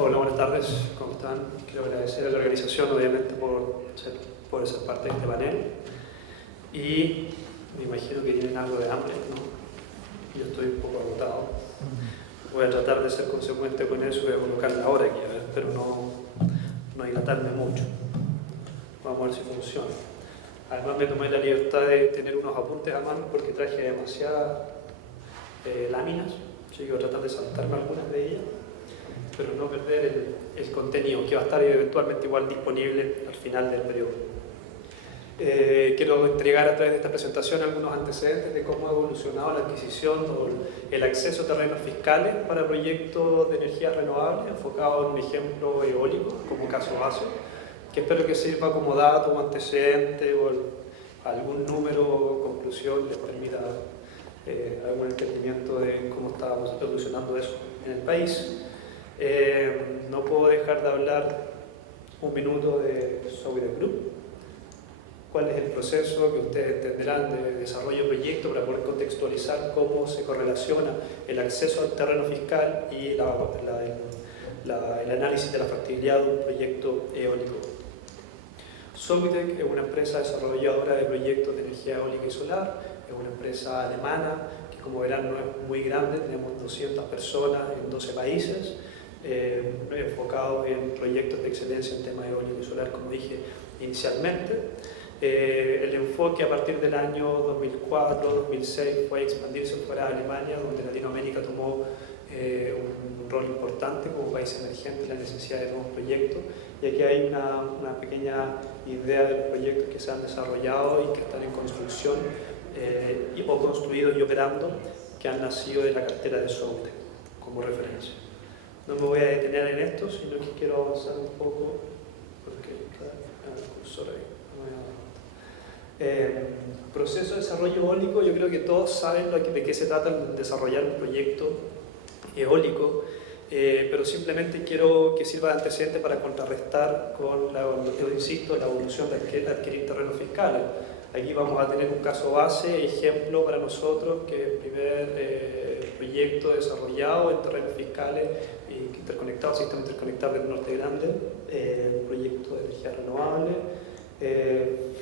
Hola, buenas tardes, ¿cómo están? Quiero agradecer a la organización, obviamente, por ser parte de este panel. Y me imagino que tienen algo de hambre, ¿no? Yo estoy un poco agotado. Voy a tratar de ser consecuente con eso y voy a colocar la hora aquí, pero no dilatarme mucho. Vamos a ver si funciona. Además, me tomé la libertad de tener unos apuntes a mano porque traje demasiadas láminas. Así que voy a tratar de saltarme algunas de ellas, pero no perder el contenido, que va a estar eventualmente igual disponible al final del periodo. Quiero entregar a través de esta presentación algunos antecedentes de cómo ha evolucionado la adquisición o el acceso a terrenos fiscales para proyectos de energías renovables, enfocado en un ejemplo eólico como caso base, que espero que sirva como dato o antecedente o algún número o conclusión les permita algún entendimiento de cómo está evolucionando eso en el país. No puedo dejar de hablar un minuto de Sowide Group. ¿Cuál es el proceso que ustedes entenderán de desarrollo de proyecto para poder contextualizar cómo se correlaciona el acceso al terreno fiscal y el análisis de la factibilidad de un proyecto eólico? Sowide es una empresa desarrolladora de proyectos de energía eólica y solar, es una empresa alemana que, como verán, no es muy grande, tenemos 200 personas en 12 países, enfocados en proyectos de excelencia en temas eólico y solar, como dije inicialmente. El enfoque a partir del año 2004-2006 fue expandirse fuera de Alemania, donde Latinoamérica tomó un rol importante como país emergente en la necesidad de nuevos proyectos, y aquí hay una pequeña idea de los proyectos que se han desarrollado y que están en construcción o construidos y operando, que han nacido de la cartera de Sowide como referencia. No me voy a detener en esto, sino que quiero avanzar un poco porque está el cursor ahí. Proceso de desarrollo eólico, yo creo que todos saben de qué se trata el desarrollar un proyecto eólico, pero simplemente quiero que sirva de antecedente para contrarrestar con la evolución de adquirir terrenos fiscales. Aquí vamos a tener un caso base, ejemplo para nosotros, que es el primer proyecto desarrollado en terrenos fiscales interconectado, sistema interconectado del Norte Grande, un proyecto de energía renovable.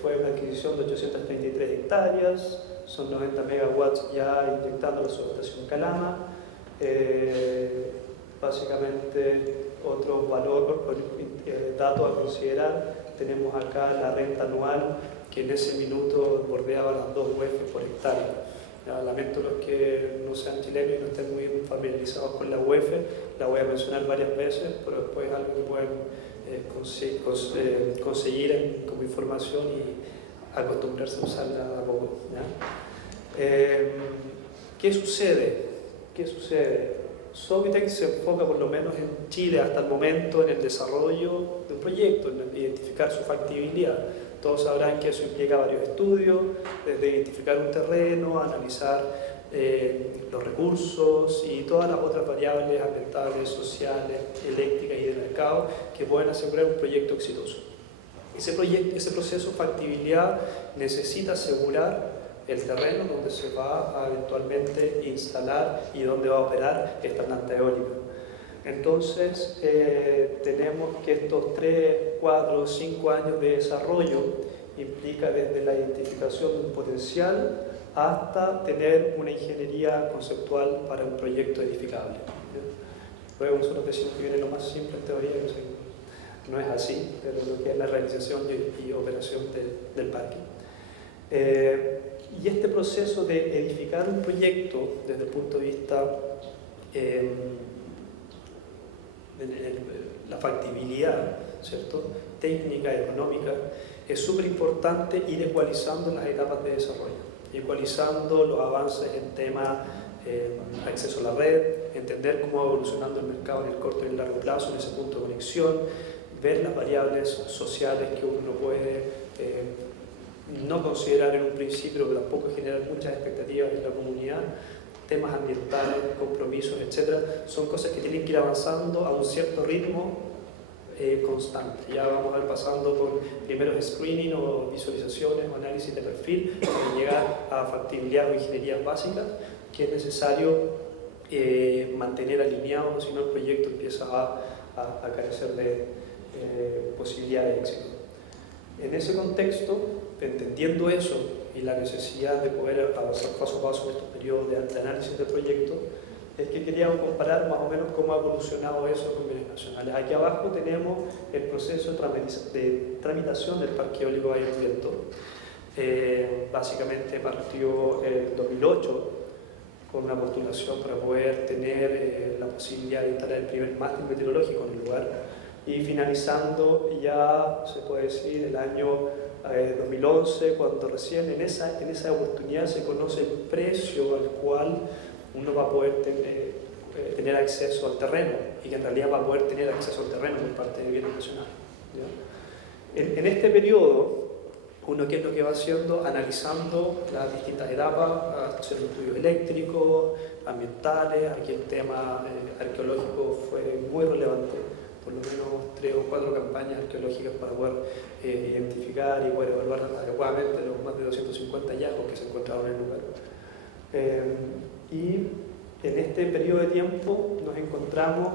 Fue una adquisición de 833 hectáreas, son 90 megawatts ya inyectando la subestación Calama. Básicamente, otro valor, dato a considerar, tenemos acá la renta anual que en ese minuto bordeaba las 2 UF por hectárea. Ya, lamento los que no sean chilenos y no estén muy familiarizados con la UF, la voy a mencionar varias veces, pero después es algo que pueden conseguir como información y acostumbrarse a usarla a poco. ¿Qué sucede? Sowide se enfoca, por lo menos en Chile hasta el momento, en el desarrollo de un proyecto, en identificar su factibilidad. Todos sabrán que eso implica varios estudios, desde identificar un terreno, analizar los recursos y todas las otras variables ambientales, sociales, eléctricas y de mercado que pueden asegurar un proyecto exitoso. Ese proceso de factibilidad necesita asegurar el terreno donde se va a eventualmente instalar y donde va a operar esta planta eólica. Entonces, tenemos que estos 3, 4, 5 años de desarrollo implica desde la identificación de un potencial hasta tener una ingeniería conceptual para un proyecto edificable. Luego nosotros decimos que viene lo más simple en teoría, no es así, pero lo que es la realización y operación del parque. Y este proceso de edificar un proyecto desde el punto de vista de la factibilidad, ¿cierto?, técnica, económica, es súper importante ir ecualizando las etapas de desarrollo, ecualizando los avances en temas acceso a la red, entender cómo va evolucionando el mercado en el corto y el largo plazo, en ese punto de conexión, ver las variables sociales que uno puede no considerar en un principio, pero tampoco generar muchas expectativas en la comunidad, temas ambientales, compromisos, etc. Son cosas que tienen que ir avanzando a un cierto ritmo constante. Ya vamos a ir pasando por primeros screening o visualizaciones o análisis de perfil para llegar a factibilidad o ingenierías básicas que es necesario mantener alineado, si no el proyecto empieza a a carecer de posibilidad de éxito. En ese contexto, entendiendo eso y la necesidad de poder avanzar paso a paso en estos periodos de análisis de proyectos, es que queríamos comparar más o menos cómo ha evolucionado eso con bienes nacionales. Aquí abajo tenemos el proceso de tramitación del Parque Eólico Valle del Viento. Básicamente partió en 2008 con una postulación para poder tener la posibilidad de instalar el primer mástil meteorológico en el lugar, y finalizando ya, se puede decir, el año 2011, cuando recién en esa oportunidad se conoce el precio al cual uno va a poder tener acceso al terreno, y que en realidad va a poder tener acceso al terreno por parte de bienes nacionales. En este periodo, uno qué es lo que va haciendo, analizando las distintas etapas, haciendo estudios eléctricos, ambientales. Aquí el tema arqueológico fue muy relevante, por lo menos 3 o 4 campañas arqueológicas para poder identificar y poder evaluar adecuadamente los más de 250 hallazgos que se encontraban en el lugar. Y en este periodo de tiempo nos encontramos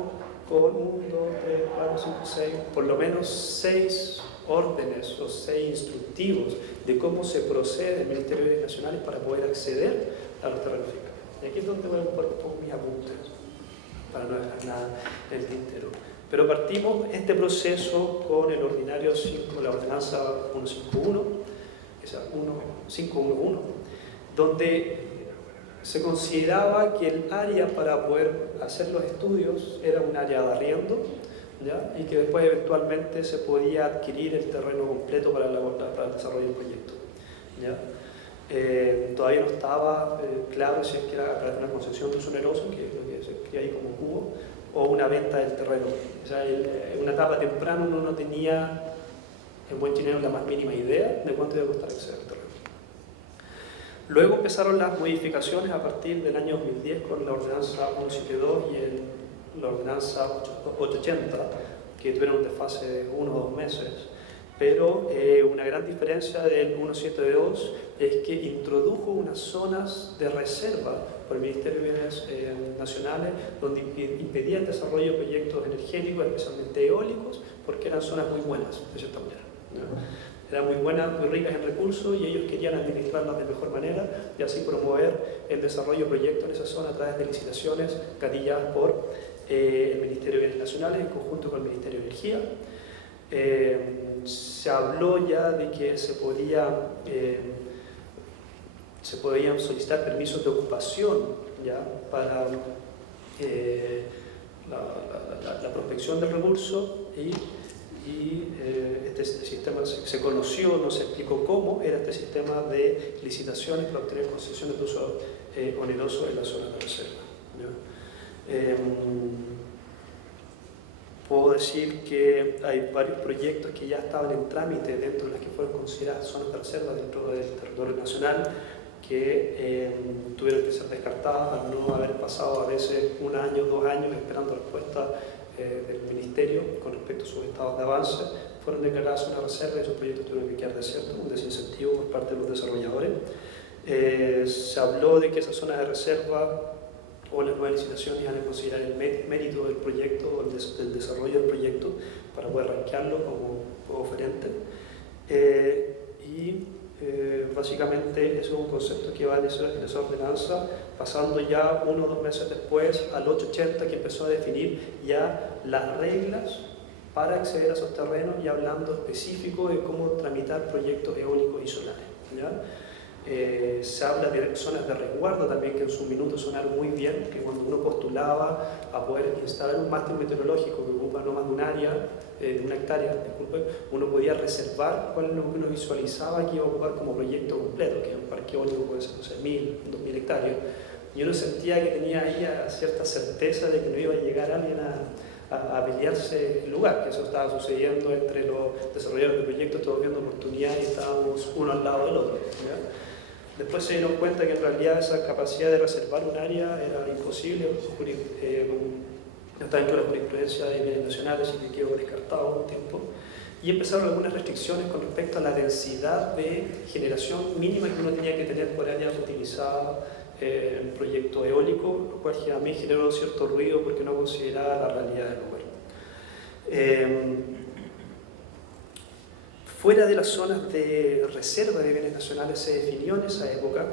con 1, 2, 3, 4, 5, 6, por lo menos 6 órdenes o 6 instructivos de cómo se procede en el Ministerio de Bienes Nacionales para poder acceder a los terrenos fiscales. Y aquí es donde voy a ocupar un poco mis apuntes, para no dejar nada en el tintero. Pero partimos este proceso con el ordinario 5, la ordenanza 151, esa 1511, donde se consideraba que el área para poder hacer los estudios era un área de arriendo, ¿ya? Y que después eventualmente se podía adquirir el terreno completo para el desarrollo del proyecto, ¿ya? Todavía no estaba claro si es que era a través de una concesión de uso oneroso, que es lo que se escribe ahí como cubo, o una venta del terreno. O sea, en una etapa temprana uno no tenía, en buen chileno, la más mínima idea de cuánto iba a costar acceder al terreno. Luego empezaron las modificaciones a partir del año 2010 con la ordenanza 172 y la ordenanza 880, que tuvieron un desfase de 1 o 2 meses. Pero una gran diferencia del 172 es que introdujo unas zonas de reserva por el Ministerio de Bienes Nacionales, donde impedía el desarrollo de proyectos energéticos, especialmente eólicos, porque eran zonas muy buenas, de cierta manera, ¿no? Eran muy buenas, muy ricas en recursos, y ellos querían administrarlas de mejor manera y así promover el desarrollo de proyectos en esa zona a través de licitaciones gatilladas por el Ministerio de Bienes Nacionales en conjunto con el Ministerio de Energía. Se habló ya de que se podían solicitar permisos de ocupación, ¿ya?, para la prospección del recurso, y este sistema se conoció, no se explicó cómo era este sistema de licitaciones para obtener concesiones de uso oneroso en la zona de reserva, ¿ya? Puedo decir que hay varios proyectos que ya estaban en trámite dentro de las que fueron consideradas zonas de reserva dentro del territorio nacional, que tuvieron que ser descartadas al no haber pasado a veces 1 año, 2 años esperando respuesta del Ministerio con respecto a sus estados de avance. Fueron declaradas zonas de reserva y esos proyectos tuvieron que quedar desiertos, un desincentivo por parte de los desarrolladores. Se habló de que esas zonas de reserva o las nuevas licitaciones iban a considerar el mérito del proyecto, del desarrollo del proyecto, para poder rankearlo como oferente. Básicamente eso es un concepto que va en esa ordenanza, pasando ya 1 o 2 meses después al 880, que empezó a definir ya las reglas para acceder a esos terrenos y hablando específico de cómo tramitar proyectos eólicos y solares, ¿ya? Se habla de zonas de resguardo también, que en su minuto sonaron muy bien, que cuando uno postulaba a poder instalar un mástil meteorológico que ocupa no más de un área, de 1 hectárea, disculpe, uno podía reservar cuál es lo que uno visualizaba que iba a ocupar como proyecto completo, que un parque eólico puede ser, no sé, 1000, 2000 hectáreas, y uno sentía que tenía ahí cierta certeza de que no iba a llegar alguien a pelearse el lugar, que eso estaba sucediendo entre los desarrolladores de proyectos, todos viendo oportunidades y estábamos uno al lado del otro, ¿ya? Después se dieron cuenta que en realidad esa capacidad de reservar un área era imposible, no estaba dentro de la jurisprudencia de bienes nacionales, y que quedó descartado un tiempo. Y empezaron algunas restricciones con respecto a la densidad de generación mínima que uno tenía que tener por área utilizada en un proyecto eólico, lo cual a mí generó cierto ruido porque no consideraba la realidad del lugar. Fuera de las zonas de reserva de bienes nacionales se definió en esa época,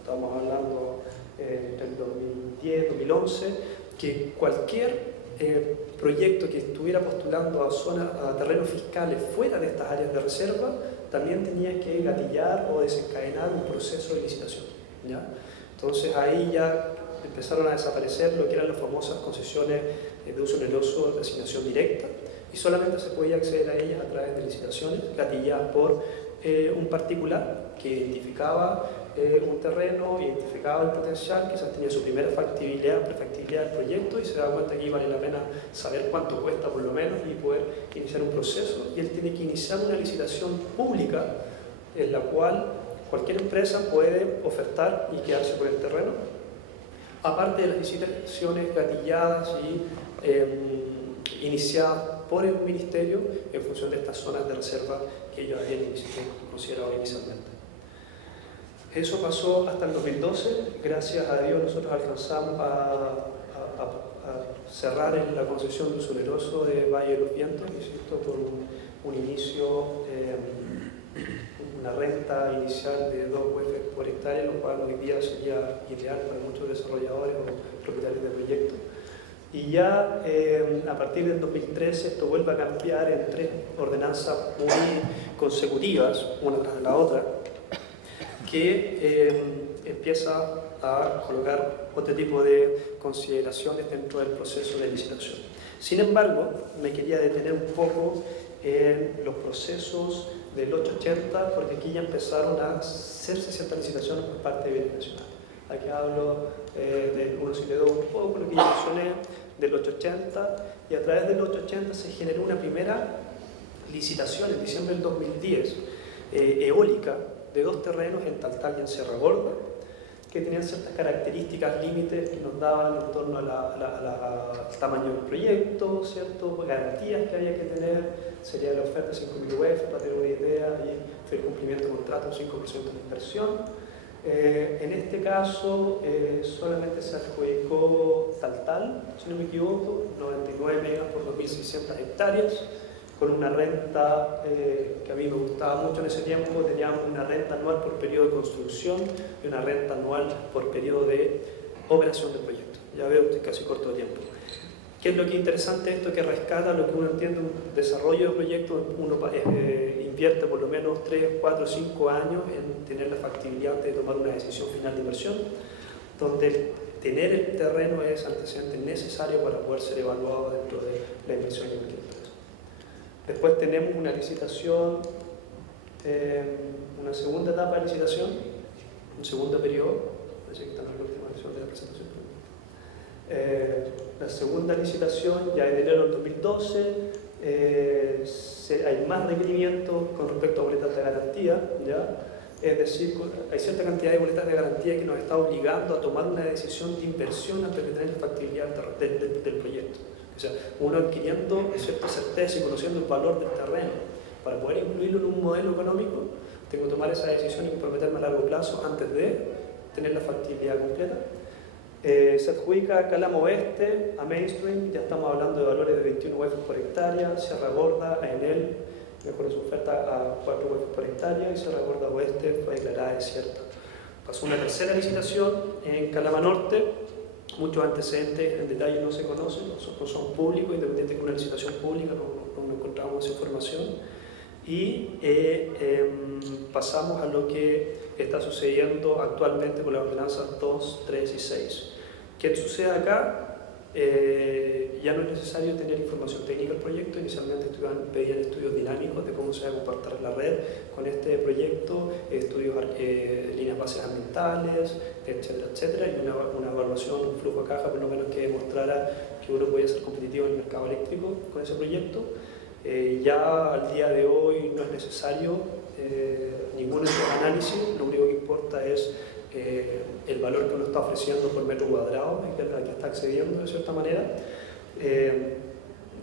estamos hablando entre el 2010 2011, que cualquier proyecto que estuviera postulando a terrenos fiscales fuera de estas áreas de reserva también tenía que gatillar o desencadenar un proceso de licitación, ¿ya? Entonces ahí ya empezaron a desaparecer lo que eran las famosas concesiones de uso oneroso de asignación directa, y solamente se podía acceder a ellas a través de licitaciones gatilladas por un particular que identificaba un terreno, identificaba el potencial, quizás tenía su primera prefactibilidad del proyecto y se da cuenta que aquí vale la pena saber cuánto cuesta por lo menos y poder iniciar un proceso, y él tiene que iniciar una licitación pública en la cual cualquier empresa puede ofertar y quedarse con el terreno, aparte de las licitaciones gatilladas y iniciadas por el Ministerio en función de estas zonas de reserva que ellos habían considerado inicialmente. Eso pasó hasta el 2012, gracias a Dios nosotros alcanzamos a cerrar en la concesión de uso oneroso de Valle de los Vientos, insisto, por un inicio, una renta inicial de 2 UF por hectárea, lo cual hoy día sería ideal para muchos desarrolladores o propietarios de proyectos. Y ya a partir del 2013 esto vuelve a cambiar en 3 ordenanzas muy consecutivas, una tras la otra, que empieza a colocar otro tipo de consideraciones dentro del proceso de licitación. Sin embargo, me quería detener un poco en los procesos del 880, porque aquí ya empezaron a hacerse ciertas licitaciones por parte de bienes nacionales. Aquí hablo del 172 un poco, lo que ya mencioné, del 880, y a través del 880 se generó una primera licitación en diciembre del 2010, eólica, de 2 terrenos en Taltal y en Sierra Gorda, que tenían ciertas características límites que nos daban en torno al tamaño del proyecto, ¿cierto? Garantías que había que tener, sería la oferta de 5.000 UF para tener una idea, y el cumplimiento de contrato, 5% de inversión. En este caso solamente se adjudicó Taltal, si no me equivoco, 99 megas por 2.600 hectáreas, con una renta que a mí me gustaba mucho en ese tiempo. Teníamos una renta anual por periodo de construcción y una renta anual por periodo de operación del proyecto. Ya veo, estoy casi corto de tiempo. ¿Qué es lo que es interesante esto? Que rescata lo que uno entiende un desarrollo de proyecto. Uno invierte por lo menos 3, 4, 5 años en tener la factibilidad de tomar una decisión final de inversión, donde tener el terreno es antecedente necesario para poder ser evaluado dentro de la inversión que empresa. Después tenemos una licitación, una segunda etapa de licitación, un segundo periodo, parece que está en la última versión de la presentación. La segunda licitación, ya en enero del 2012, hay más requerimientos con respecto a boletas de garantía, ¿ya? Es decir, hay cierta cantidad de boletas de garantía que nos está obligando a tomar una decisión de inversión antes de tener la factibilidad del proyecto. O sea, uno adquiriendo cierta certeza y conociendo el valor del terreno, para poder incluirlo en un modelo económico, tengo que tomar esa decisión y comprometerme a largo plazo antes de tener la factibilidad completa. Se adjudica a Calama Oeste, a Mainstream, ya estamos hablando de valores de 21 UF por hectárea, Sierra Gorda, a Enel, mejoró su oferta a 4 UF por hectárea, y Sierra Gorda Oeste fue declarada desierta. Pasó una tercera licitación en Calama Norte. Muchos antecedentes en detalle no se conocen, no son públicos, independiente de que una licitación pública no encontramos esa información. Y pasamos a lo que está sucediendo actualmente con las ordenanzas 2, 3 y 6. ¿Qué sucede acá? Ya no es necesario tener información técnica del proyecto. Inicialmente pedían estudios dinámicos de cómo se va a comportar la red con este proyecto, estudios, líneas bases ambientales, etcétera, etcétera, y una evaluación, un flujo de caja por lo menos que demostrara que uno podía ser competitivo en el mercado eléctrico con ese proyecto. Ya al día de hoy no es necesario ninguno de estos análisis, lo único que importa es el valor que uno está ofreciendo por metro cuadrado, al que está accediendo de cierta manera,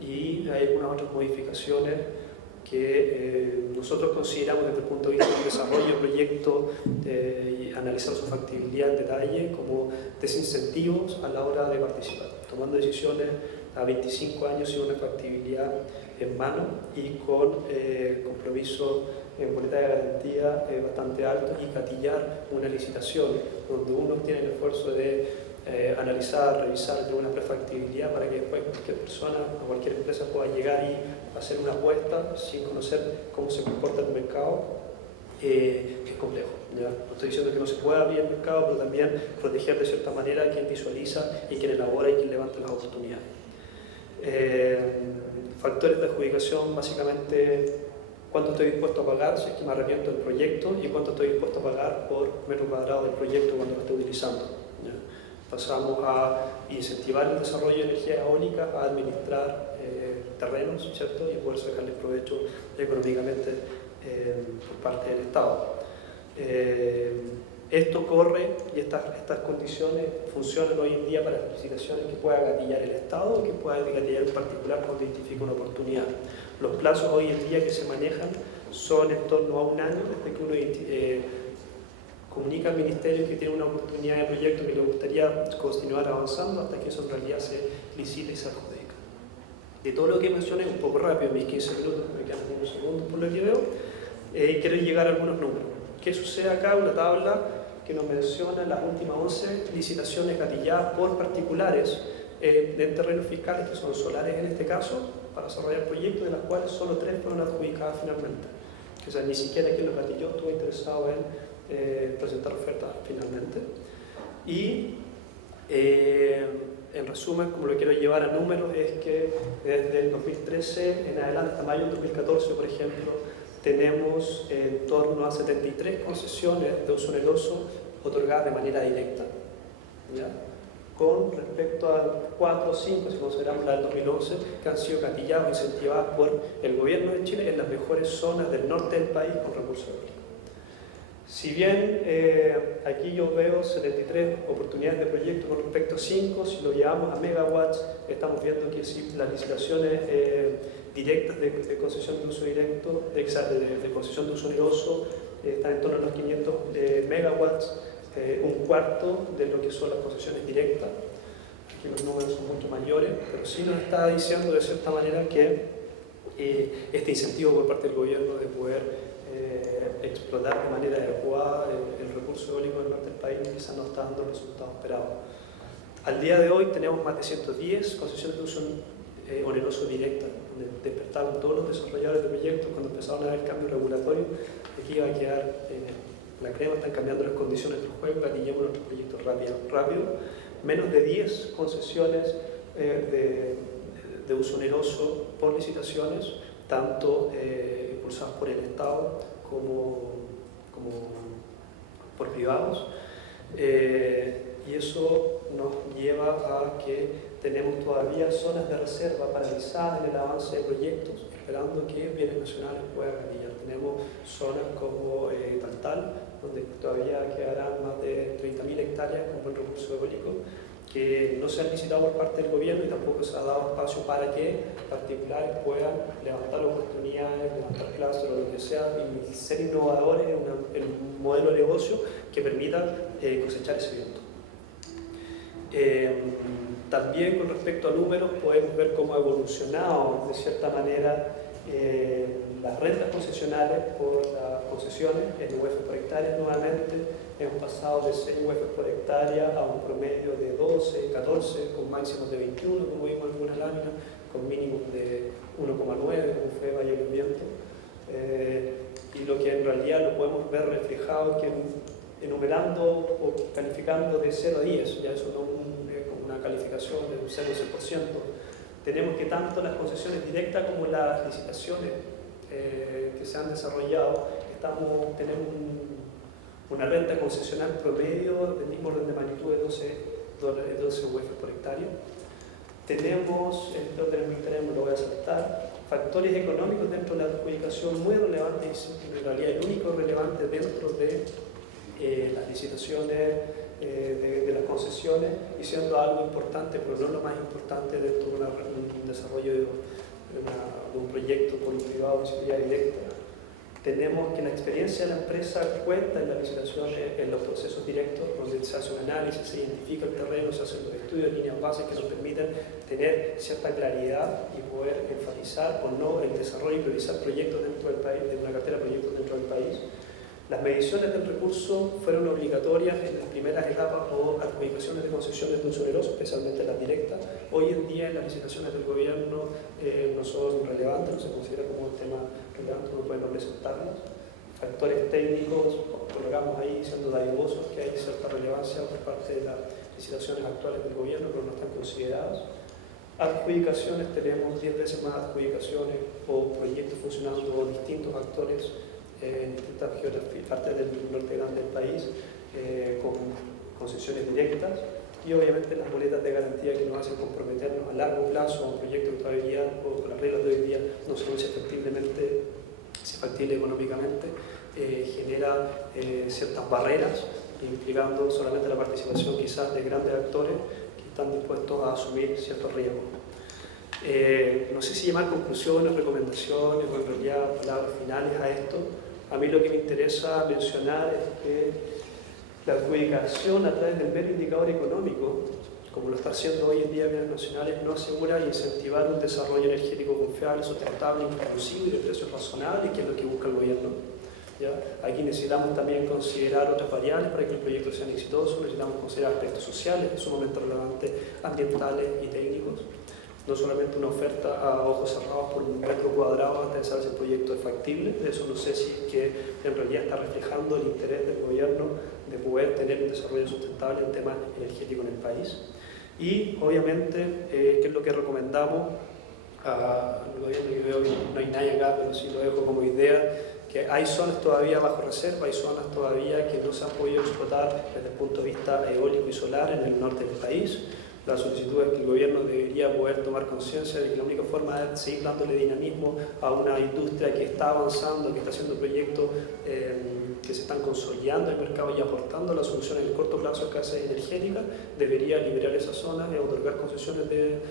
y hay algunas otras modificaciones que nosotros consideramos desde el punto de vista del desarrollo del proyecto y analizar su factibilidad en detalle como desincentivos a la hora de participar, tomando decisiones a 25 años sin una factibilidad en mano y con compromiso en boleta de garantía bastante alto, y gatillar una licitación donde uno tiene el esfuerzo de analizar, revisar, tener una prefactibilidad para que después cualquier persona o cualquier empresa pueda llegar y hacer una apuesta sin conocer cómo se comporta el mercado, es complejo. ¿Ya? No estoy diciendo que no se pueda abrir el mercado, pero también proteger de cierta manera a quien visualiza y quien elabora y quien levanta las oportunidades. Factores de adjudicación, básicamente cuánto estoy dispuesto a pagar si es que me arrepiento del proyecto, y cuánto estoy dispuesto a pagar por metro cuadrado del proyecto cuando lo esté utilizando. ¿Ya? Pasamos a incentivar el desarrollo de energías eólicas, a administrar terrenos, ¿cierto? Y poder sacarle provecho económicamente por parte del Estado. Esto corre, y estas condiciones funcionan hoy en día para las licitaciones que pueda gatillar el Estado o que pueda gatillar en particular cuando identifica una oportunidad. Los plazos hoy en día que se manejan son en torno a un año desde que uno comunica al Ministerio que tiene una oportunidad de proyecto que le gustaría continuar avanzando hasta que eso en realidad se licita y se adjudica. De todo lo que mencioné, un poco rápido, en mis 15 minutos, me quedan unos segundos por lo que veo, quiero llegar a algunos números. ¿Qué sucede acá? Una tabla que nos menciona las últimas 11 licitaciones gatilladas por particulares de terrenos fiscales, que son solares en este caso, para desarrollar proyectos, de las cuales solo 3 fueron adjudicadas finalmente. O sea, ni siquiera quien los gatilló estuvo interesado en presentar ofertas finalmente. Y en resumen, como lo quiero llevar a números, es que desde el 2013 en adelante hasta mayo del 2014, por ejemplo, tenemos en torno a 73 concesiones de uso oneroso otorgadas de manera directa, ¿ya? Con respecto a 4 o 5, si consideramos la del 2011, que han sido gatilladas o incentivadas por el gobierno de Chile en las mejores zonas del norte del país con recursos eólicos. Si bien aquí yo veo 73 oportunidades de proyecto con respecto a 5, si lo llevamos a megawatts, estamos viendo que si las licitaciones directas de concesión de uso directo, de concesión de uso oneroso, están en torno a los 500 megawatts, un cuarto de lo que son las concesiones directas. Aquí los números son mucho mayores, pero sí nos está diciendo de cierta manera que este incentivo por parte del gobierno de poder explotar de manera adecuada el recurso eólico del norte del país quizás no está dando los resultados esperados. Al día de hoy tenemos más de 110 concesiones de uso oneroso directa, donde despertaron todos los desarrolladores de proyectos cuando empezaron a haber cambios regulatorios. Aquí va a quedar la crema, están cambiando las condiciones del juego, gatillemos nuestros proyectos rápido. Menos de 10 concesiones de uso oneroso por licitaciones, tanto impulsadas por el Estado como por privados, y eso nos lleva a que tenemos todavía zonas de reserva paralizadas en el avance de proyectos, esperando que bienes nacionales puedan gatillar. Tenemos zonas como Taltal, donde todavía quedarán más de 30.000 hectáreas con buen recurso eólico, que no se han licitado por parte del gobierno y tampoco se ha dado espacio para que particulares puedan levantar oportunidades, levantar plazos o lo que sea, y ser innovadores en un modelo de negocio que permita cosechar ese viento. También con respecto a números podemos ver cómo ha evolucionado de cierta manera las rentas concesionales por las concesiones en UF por hectárea. Nuevamente hemos pasado de 6 UF por hectárea a un promedio de 12, 14, con máximos de 21, como vimos en algunas láminas, con mínimos de 1,9, como fue Valle del Viento. Y lo que en realidad lo podemos ver reflejado es que enumerando o calificando de 0 a 10, ya eso no es como una calificación de un 0 a 100%, tenemos que tanto las concesiones directas como las licitaciones que se han desarrollado, tenemos una renta concesional promedio del mismo orden de magnitud de 12 UF por hectárea. Tenemos, el orden de tenemos, lo voy a saltar, factores económicos dentro de la adjudicación muy relevantes, en realidad el único relevante dentro de las licitaciones de las concesiones, y siendo algo importante, pero no lo más importante dentro de un desarrollo de un proyecto por un privado de seguridad directa. Tenemos que la experiencia de la empresa cuenta en la licitación, en los procesos directos, donde se hace un análisis, se identifica el terreno, se hacen los estudios, líneas bases que nos permiten tener cierta claridad y poder enfatizar o no el desarrollo y priorizar proyectos dentro del país, de una cartera de proyectos dentro del país. Las mediciones del recurso fueron obligatorias en las primeras etapas o adjudicaciones de concesiones de uso oneroso, especialmente las directas. Hoy en día en las licitaciones del gobierno no son relevantes, no se considera como un tema relevante, no pueden presentarlas. Factores técnicos, colocamos ahí siendo dadivosos que hay cierta relevancia por parte de las licitaciones actuales del gobierno, pero no están consideradas. Adjudicaciones, tenemos 10 veces más adjudicaciones o proyectos funcionando con distintos actores en distintas partes del norte grande del país, con concesiones directas y obviamente las boletas de garantía que nos hacen comprometernos a largo plazo a un proyecto que todavía, o con las reglas de hoy día, no sabemos si es factible económicamente, genera ciertas barreras, implicando solamente la participación quizás de grandes actores que están dispuestos a asumir ciertos riesgos. No sé si llamar conclusiones, recomendaciones o en realidad palabras finales a esto. A mí lo que me interesa mencionar es que la adjudicación a través del mero indicador económico, como lo está haciendo hoy en día bienes nacionales, no asegura incentivar un desarrollo energético confiable, sustentable, inclusivo y de precios razonables, que es lo que busca el gobierno. ¿Ya? Aquí necesitamos también considerar otras variables para que los proyectos sean exitosos, necesitamos considerar aspectos sociales, sumamente relevantes, ambientales y técnicos. No solamente una oferta a ojos cerrados por un metro cuadrado hasta saber si el proyecto es factible. Eso no sé si que en realidad está reflejando el interés del gobierno de poder tener un desarrollo sustentable en temas energéticos en el país. Y obviamente, ¿qué es lo que recomendamos al gobierno? Yo veo que no hay nadie acá, pero sí lo dejo como idea, que hay zonas todavía bajo reserva, hay zonas todavía que no se han podido explotar desde el punto de vista eólico y solar en el norte del país. La solicitud es que el gobierno debería poder tomar conciencia de que la única forma de seguir dándole dinamismo a una industria que está avanzando, que está haciendo proyectos que se están consolidando en el mercado y aportando la solución en el corto plazo a escasez energética, debería liberar esas zonas y otorgar concesiones de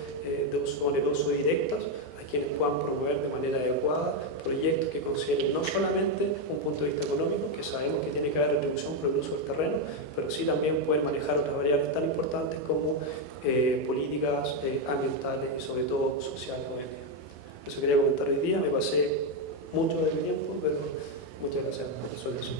uso oneroso directas a quienes puedan promover de manera adecuada proyectos que consideren no solamente un punto de vista económico, que sabemos que tiene que haber retribución por el uso del terreno, pero sí también pueden manejar otras variables tan importantes como políticas ambientales y sobre todo sociales hoy en día. Eso quería comentar hoy día, me pasé mucho de mi tiempo, pero muchas gracias por su atención.